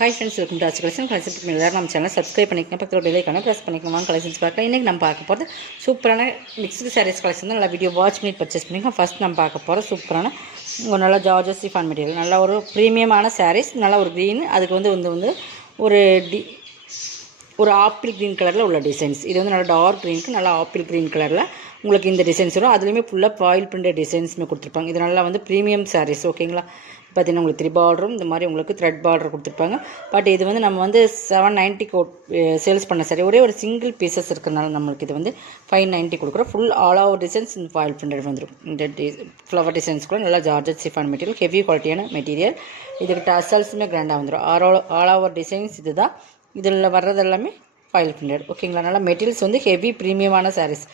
Hi friends, welcome to Aachi collection. Collection எல்லாரும் நம்ம channel subscribe பண்ணிக்கணும், பக்கத்தில் பெல் ஐக்கானை ப்ரெஸ் பண்ணிக்கலாம். வாங்க கலெக்ஷன்ஸ் பார்க்கலாம். இன்றைக்கி நம்ம பார்க்க போகிறது சூப்பரான மிக்ஸ்டு சாரீஸ் கலெக்ஷன் தான். நல்லா வீடியோ வாட்ச் பண்ணி பர்ச்சேஸ் பண்ணிக்கலாம். ஃபஸ்ட் நம்ம பார்க்க போகிற சூப்பரான ஒரு நல்லா ஜார்ஜஸ் சிஃபான் மெட்டீரியல், நல்லா ஒரு ப்ரீமியமான சாரீஸ், நல்லா ஒரு க்ரீன், அதுக்கு வந்து ஒரு ஒரு ஆப்பிள் க்ரீன் கலரில் உள்ள டிசைன்ஸ். இது வந்து நல்லா டார்க் க்ரீனுக்கு நல்லா ஆப்பிள் க்ரீன் கலரில் உங்களுக்கு இந்த டிசைன்ஸ் வரும். அதுலேயுமே ஃபுல்லாக ஃபாயில் பிரிண்டட் டிசைன்ஸுமே கொடுத்துருப்பாங்க. இது நல்லா வந்து ப்ரீமியம் சாரீஸ். ஓகேங்களா? பார்த்தீங்கன்னா உங்களுக்கு 3 பார்டரும் இந்த மாதிரி உங்களுக்கு த்ரெட் பார்டர் கொடுத்துருப்பாங்க. பட் இது வந்து நம்ம வந்து 790 சேல்ஸ் பண்ண சாரி, ஒரே ஒரு சிங்கிள் பீசஸ் இருக்கிறதுனால நம்மளுக்கு இது வந்து 590 கொடுக்குறோம். ஃபுல் ஆல் ஓவர் டிசைன்ஸ் இந்த ஃபாயில் பிரிண்டட் வந்துடும். இந்த ஃப்ளவர் டிசைன்ஸ் கூட நல்லா ஜார்ஜட் சிஃபான் மெட்டீரியல், ஹெவி குவாலிட்டியான மெட்டீரியல். இதுக்கு டசல்ஸுமே கிராண்டாக வந்துடும். ஆல் ஓவர் டிசைன்ஸ் இது தான். இதில் வர்றது எல்லாமே ஃபாயில் பிரிண்டட். ஓகேங்களா? நல்லா மெட்டீரியல்ஸ் வந்து ஹெவி ப்ரீமியமான சாரீஸ்.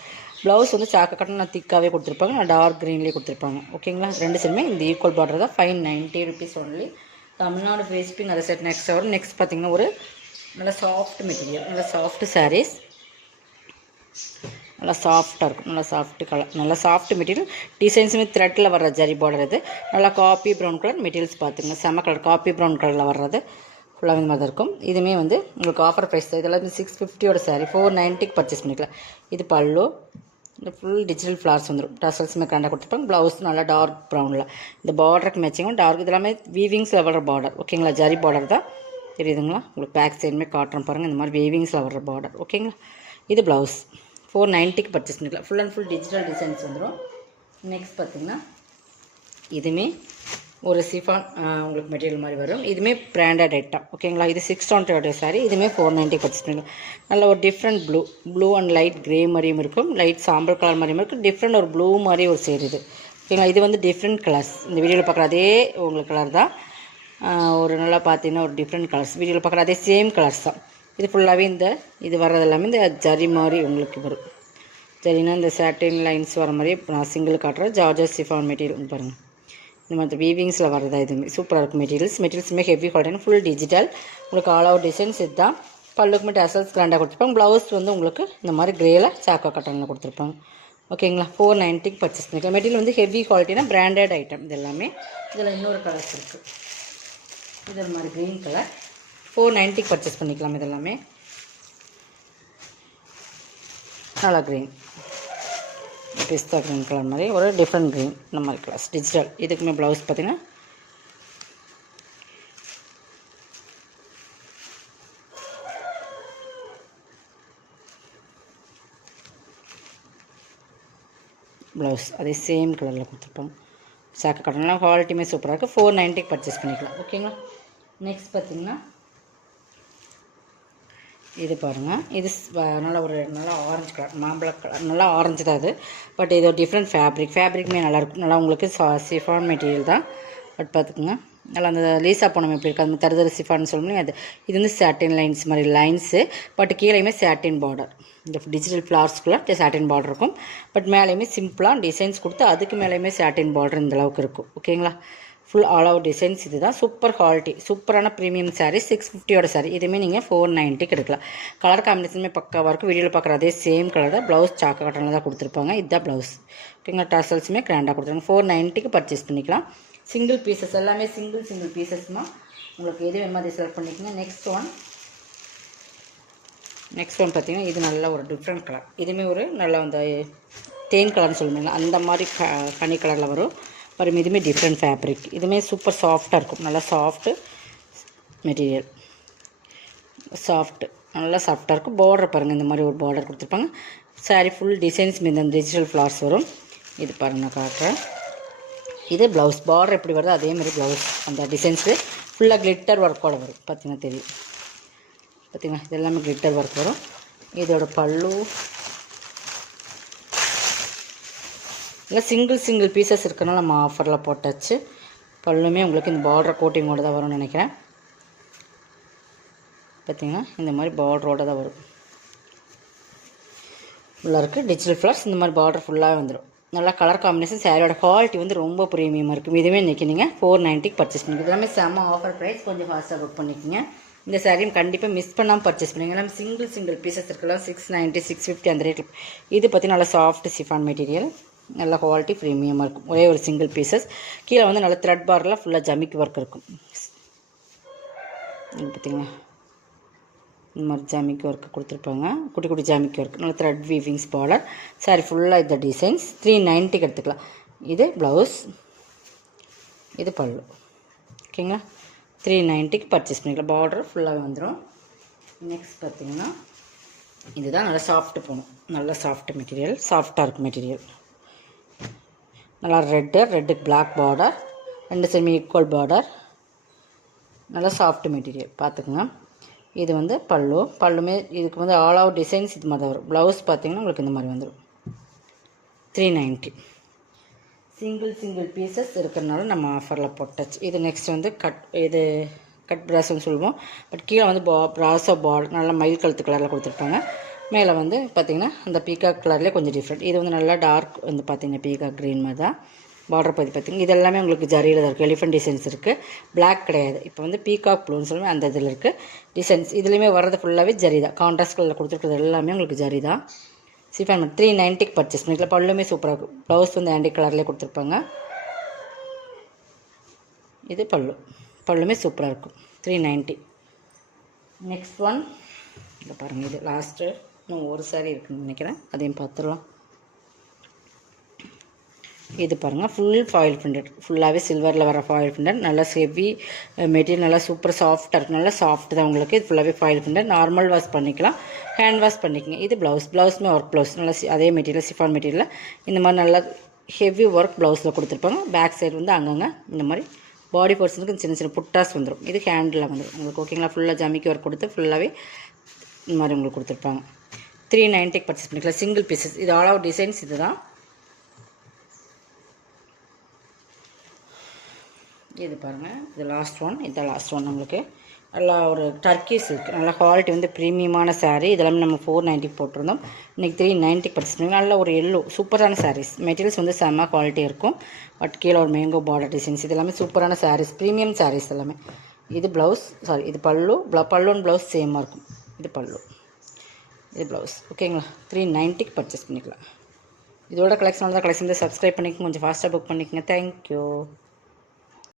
ப்ளவுஸ் வந்து சாக்க கட்டணும் திக்காகவே கொடுத்துருப்பாங்க, நான் டார்க் க்ரீன்லேயே கொடுத்துருப்பாங்க. ஓகேங்களா? ரெண்டு சைடுமே இந்த ஈக்குவல் பார்டர் தான். 590 ருபீஸ் ஒன்லி. தமிழ்நாடு ஃபேஸ்பிங் அதை செட் நெக்ஸ்ட் வரும். நெக்ஸ்ட் பார்த்திங்கன்னா ஒரு நல்ல சாஃப்ட் மெட்டீரியல், நல்ல சாஃப்ட் சாரீஸ், நல்லா சாஃப்டாக இருக்கும். நல்லா சாஃப்ட் கலர், நல்லா சாஃப்ட் மெட்டீரியல். டிசைன்ஸுமே த்ரெட்டில் வர்ற ஜரி பார்டர். இது நல்லா காப்பி ப்ரௌன் கலர் மெட்டீரியல்ஸ் பார்த்துங்க. செம கலர் காப்பி ப்ரௌன் கலரில் வர்றது ஃபுல்லாக இந்த மாதிரி தான் இருக்கும். இதுவுமே வந்து உங்களுக்கு ஆஃபர் ப்ரைஸ் தான். இதெல்லாம் 650 சாரீ 490 பர்ச்சேஸ் பண்ணிக்கலாம். இது பல்லு, இந்த ஃபுல் டிஜிட்டல் ஃப்ளார்ஸ் வந்துடும். டசல்ஸுமே கரெண்டாக கொடுத்துருப்பாங்க. ப்ளவுஸ் நல்லா டார்க் ப்ரௌனில் இந்த பார்டருக்கு மேட்சிங்கும் டார்க். இது எல்லாமே வீவிங்ஸில் வர்ற பார்டர். ஓகேங்களா? ஜரி பார்டர் தான் தெரியுதுங்களா? உங்களுக்கு பேக் சைடுமே காட்டுறோம் பாருங்கள். இந்த மாதிரி வீவிங்ஸில் வர்ற பார்டர். ஓகேங்களா? இது ப்ளவுஸ் 490 பர்ச்சேஸ் பண்ணிக்கலாம். Full and full digital designs வந்துடும். நெக்ஸ்ட் பார்த்திங்கன்னா இதுவுமே ஒரு சிஃபான் உங்களுக்கு மெட்டீரியல் மாதிரி வரும். இதுவுமே பிராண்டட் ஐட்டம். ஓகேங்களா? இது 620 சாரி. இதுவுமே 490 பர்ச்சேஸ் பண்ணிக்கலாம். நல்ல ஒரு different blue and light grey மாதிரியும் இருக்கும், லைட் சாம்பல் கலர் மாதிரியும் இருக்கும். டிஃப்ரெண்ட் ஒரு ப்ளூ மாதிரி ஒரு சேர் இது. ஓகேங்களா? இது வந்து டிஃப்ரெண்ட் கலர்ஸ். இந்த வீடியோவில் பார்க்குற அதே உங்களுக்கு கலர் தான். ஒரு நல்லா பார்த்தீங்கன்னா ஒரு டிஃப்ரெண்ட் கலர்ஸ். வீடியோவில் பார்க்குற அதே சேம் கலர்ஸ் தான். இது ஃபுல்லாகவே இது வர்றது எல்லாமே இந்த ஜரி மாதிரி உங்களுக்கு வரும். சரின்னா இந்த சாட்டின் லைன்ஸ் வர மாதிரி நான் சிங்கிள் காட்டுறேன். ஜார்ஜஸ் சிஃபான் மெட்டீரியல் பாருங்கள். இந்த மாதிரி வீவிங்ஸில் வரதா. இதுவுமே சூப்பராக இருக்கும். மெட்டீரியல்ஸுமே ஹெவி குவாலிட்டியான ஃபுல் டிஜிட்டல். உங்களுக்கு ஆல் ஓவர் டிசைன்ஸ் இதுதான். பல்லுக்குமே டசல்ஸ் கிராண்டாக கொடுத்துருப்பாங்க. ப்ளவுஸ் வந்து உங்களுக்கு இந்த மாதிரி கிரேயில் சாக்கோ கட்டனில் கொடுத்துருப்பாங்க. ஓகேங்களா? 490 பர்ச்சேஸ் பண்ணிக்கலாம். மெட்டீரியல் வந்து ஹெவி குவாலிட்டினா பிராண்டட் ஐட்டம். இது எல்லாமே. இதில் இன்னொரு கலர்ஸ் இருக்குது. இது மாதிரி க்ரீன் கலர் 490 பர்ச்சேஸ் பண்ணிக்கலாம். இது எல்லாமே நல்லா க்ரீன், பிஸ்தா க்ரீன் கலர் மாதிரி ஒரு டிஃப்ரெண்ட் க்ரீன். இந்த மாதிரி கலர்ஸ் டிஜிட்டல். இதுக்குமே ப்ளவுஸ் பார்த்திங்கன்னா ப்ளவுஸ் அதே சேம் கலரில் கொடுத்துருப்போம். சாக்கு காட்டன்லாம் குவாலிட்டியுமே சூப்பராக இருக்குது. 490 பர்ச்சேஸ் பண்ணிக்கலாம். ஓகேங்களா? நெக்ஸ்ட் பார்த்திங்கன்னா இது பாருங்கள். இது நல்லா ஒரு நல்லா ஆரஞ்சு கலர், மாம்பழ கலர், நல்லா ஆரஞ்சு தான் அது. பட் இது ஒரு டிஃப்ரெண்ட் ஃபேப்ரிக்குமே நல்லாயிருக்கும். நல்லா உங்களுக்கு சிஃபான் மெட்டீரியல் தான். பட் பார்த்துக்குங்க, நல்லா அந்த லீஸா போனோம் எப்படி இருக்குது, அந்த தருதர சிஃபான்னு சொல்லணும். இது வந்து சாட்டின் லைன்ஸ் மாதிரி லைன்ஸு. பட் கீழேயுமே சாட்டின் பார்டர். இந்த டிஜிட்டல் ஃப்ளார்ஸ்குள்ளே சாட்டின் பார்டர் இருக்கும். பட் மேலேயுமே சிம்பிளாக டிசைன்ஸ் கொடுத்து அதுக்கு மேலேயுமே சாட்டின் பார்டர் இந்தளவுக்கு இருக்கும். ஓகேங்களா? Full all over designs. இது தான் சூப்பர் குவாலிட்டி, சூப்பரான ப்ரீமியம் சாரீ. 650 சாரீ. இதுவுமே நீங்கள் 490 எடுக்கலாம். கலர் காம்பினேஷனுமே பக்காவாக இருக்கும். வீடியோவில் பார்க்குற அதே சேம் கலர் தான். ப்ளவுஸ் சாக்க கட்டனில் தான் கொடுத்துருப்பாங்க. இதுதான் ப்ளவுஸ். ஓகேங்களா? டசல்ஸுமே கிராண்டாக கொடுத்துருக்காங்க. 490 பர்ச்சேஸ் பண்ணிக்கலாம். சிங்கிள் பீசஸ் எல்லாமே சிங்கிள் பீசஸ்மா. உங்களுக்கு எது வேணுமோ அதை செலக்ட் பண்ணிக்கோங்க. நெக்ஸ்ட் ஒன் பார்த்தீங்கன்னா இது நல்ல ஒரு டிஃப்ரெண்ட் கலர். இதுவுமே ஒரு நல்ல அந்த தேன் கலர்னு சொல்லுவாங்க, அந்த மாதிரி கனி கலரில் வரும். பாருங்கள், இதுவுமே டிஃப்ரெண்ட் ஃபேப்ரிக். இதுவுமே சூப்பர் சாஃப்டாக இருக்கும். நல்லா சாஃப்ட்டு மெட்டீரியல், நல்லா சாஃப்டாக இருக்கும். பார்டர் பாருங்கள், இந்த மாதிரி ஒரு பார்டர் கொடுத்துருப்பாங்க. சாரீ ஃபுல் டிசைன்ஸ் இந்த டிஜிட்டல் ஃப்ளார்ஸ் வரும். இது பாருங்கள், நான் காட்டுறேன். இது ப்ளவுஸ். பார்டர் எப்படி வருதோ அதே மாதிரி ப்ளவுஸ் அந்த டிசைன்ஸு ஃபுல்லாக கிளிட்டர் ஒர்க்கோடு வரும். பார்த்திங்கன்னா தெரியும். பார்த்திங்கன்னா இது எல்லாமே கிளிட்டர் ஒர்க் வரும். இதோட பல்லு இல்லை சிங்கிள் பீசஸ் இருக்கனால நம்ம ஆஃபரில் போட்டாச்சு. பல்லுமே உங்களுக்கு இந்த பார்டர் கோட்டிங்கோடு தான் வரும்னு நினைக்கிறேன். பார்த்திங்கன்னா இந்த மாதிரி பார்டரோடு தான் வரும். ஃபுல்லாக இருக்குது டிஜிட்டல் ஃப்ளார்ஸ். இந்த மாதிரி பார்டர் ஃபுல்லாக வந்துடும். நல்லா கலர் காம்பினேஷன். சாரியோட குவாலிட்டி வந்து ரொம்ப ப்ரீமியமாக இருக்கும். இதுவே இன்றைக்கி நீங்கள் 490 பர்ச்சேஸ் பண்ணிக்கலாம். எல்லாமே செம்ம ஆஃபர் ப்ரைஸ். கொஞ்சம் ஃபாஸ்ட்டாக புக் பண்ணிக்கோங்க. இந்த சாரியும் கண்டிப்பாக மிஸ் பண்ணாமல் பர்ச்சேஸ் பண்ணிங்க. எல்லாமே சிங்கிள் பீசஸ் இருக்கலாம். 690 650 அந்த ரேட்டில். இது பார்த்திங்கன்னா நல்லா சாஃப்ட் சிஃபான் மெட்டீரியல், நல்ல குவாலிட்டி ப்ரீமியமாக இருக்கும். ஒரே ஒரு சிங்கிள் பீசஸ். கீழே வந்து நல்ல த்ரெட் பார்டரில் ஃபுல்லாக ஜமிக்கு ஒர்க் இருக்கும். இது பார்த்திங்களா இந்த மாதிரி ஜாமிக்கி ஒர்க்கு கொடுத்துருப்பாங்க, குட்டி குட்டி ஜாமிக்கி ஒர்க், நல்லா த்ரெட் வீவிங்ஸ் பார்டர். சாரி ஃபுல்லாக இந்த டிசைன்ஸ் 390க்கு எடுத்துக்கலாம். இது ப்ளவுஸ், இது பல்லு. ஓகேங்களா, 390க்கு பர்ச்சேஸ் பண்ணிக்கலாம். பார்டர் ஃபுல்லாகவே வந்துடும். நெக்ஸ்ட் பார்த்திங்கன்னா இதுதான் நல்லா சாஃப்ட்டு போகணும், நல்லா சாஃப்ட் மெட்டீரியல், சாஃப்டாக இருக்கும் மெட்டீரியல். நல்லா ரெட்டுக்கு black border, 2 semi equal border, நல்லா சாஃப்ட் மெட்டீரியல் பார்த்துக்குங்க. இது வந்து பல்லுமே இதுக்கு வந்து ஆல் அவுட் டிசைன்ஸ் இது மாதிரி தான் வரும். ப்ளவுஸ் பார்த்திங்கன்னா உங்களுக்கு இந்த மாதிரி வந்துடும். 390 சிங்கிள் பீசஸ் இருக்கிறதுனால நம்ம ஆஃபரில் போட்டாச்சு. இது நெக்ஸ்ட் வந்து கட் ப்ராஸ்ன்னு சொல்லுவோம். பட் கீழே வந்து ப்ராஸோ பார்டர் நல்லா மயில் கழுத்து கலரில் கொடுத்துருப்பாங்க. மேலே வந்து பார்த்திங்கன்னா அந்த பீகாக் கலர்லேயே கொஞ்சம் டிஃப்ரெண்ட். இது வந்து நல்லா டார்க் வந்து பார்த்திங்கன்னா பீகாக் க்ரீன் மாதிரி தான் பார்டர் பற்றி பார்த்திங்கன்னா. இது எல்லாமே உங்களுக்கு ஜரியில் தான் இருக்குது. எலிஃபென்ட் டிசைன்ஸ் இருக்குது, பிளாக் கிடையாது. இப்போ வந்து பீகாக் ப்ளூன்னு சொல்லுவேன், அந்த இதில் இருக்குது டிசைன்ஸ். இதுலேயுமே வர்றது ஃபுல்லாகவே ஜரி தான். கான்ட்ராஸ்ட் கலரில் கொடுத்துருக்குறது எல்லாமே உங்களுக்கு ஜரி தான். சிஃபான் 390க்கு பர்ச்சேஸ் பண்ணிக்கலாம். பல்லுமே சூப்பராக இருக்கும். ப்ளவுஸ் வந்து ஆண்டி கலர்லேயே கொடுத்துருப்பாங்க. இது பல்லுமே சூப்பராக இருக்கும். 390. நெக்ஸ்ட் ஒன் இதை பாருங்கள். இது லாஸ்ட்டு இன்னும் ஒரு சாரி இருக்குதுன்னு நினைக்கிறேன், அதையும் பார்த்துடலாம். இது பாருங்கள், ஃபுல் ஃபாயில் பிரிண்டட், ஃபுல்லாகவே சில்வரில் வர ஃபாயில் பிரிண்டட். நல்லா ஹெவி மெட்டீரியல், நல்லா சூப்பர் சாஃப்டாக இருக்கும். நல்லா சாஃப்ட் தான் உங்களுக்கு. இது ஃபுல்லாகவே ஃபாயில் பிரிண்டட். நார்மல் வாஷ் பண்ணிக்கலாம், ஹேண்ட் வாஷ் பண்ணிக்கங்க. இது ப்ளவுஸுமே ஒர்க் ப்ளவுஸ், நல்லா அதே மெட்டீரியல் சிஃபான் மெட்டீரியலில் இந்த மாதிரி நல்லா ஹெவி ஒர்க் ப்ளவுஸில் கொடுத்துருப்பாங்க. பேக் சைடு வந்து அங்கங்கே இந்த மாதிரி பாடி போர்ஷனுக்கு சின்ன புட்டாஸ் வந்துடும். இது ஹேண்டில் வந்துடும் உங்களுக்கு. ஓகேங்களா, ஃபுல்லாக ஜமிக்கி ஒர்க் கொடுத்து ஃபுல்லாகவே இந்த மாதிரி உங்களுக்கு கொடுத்துருப்பாங்க. 390க்கு பர்ச்சேஸ் பண்ணிக்கலாம். Single pieces. இது ஆல் அவுட் டிசைன்ஸ் இது தான். இது பாருங்கள், இது லாஸ்ட் ஒன். இதுதான் லாஸ்ட் ஒன். உங்களுக்கு நல்லா ஒரு டர்க்கி சில்க், நல்லா குவாலிட்டி வந்து ப்ரீமியமான சாரீ. இதெல்லாம் நம்ம 490 போட்டிருந்தோம். இன்றைக்கி 390 பர்ச்சேஸ் பண்ணி நல்ல ஒரு எல்லோ சூப்பரான சாரீஸ். மெட்டீரியல்ஸ் வந்து செம்ம குவாலிட்டி இருக்கும். பட் கீழே ஒரு மேங்கோ பார்டர் டிசைன்ஸ். இது எல்லாமே சூப்பரான சாரீஸ், ப்ரீமியம் சாரீஸ் எல்லாமே. இது ப்ளவுஸ், சாரி இது பல்லு அண்ட் ப்ளவுஸ் சேமாக இருக்கும். இது பல்லு, இது ப்ளவுஸ். ஓகேங்களா, 390க்கு பர்ச்சேஸ் பண்ணிக்கலாம். இதோட கலெக்ஷன் தான். கலெக்ஷன் வந்து சப்ஸ்கிரைப் பண்ணிக்கோங்க, கொஞ்சம் ஃபாஸ்ட்டாக புக் பண்ணிக்கோங்க. தேங்க்யூ.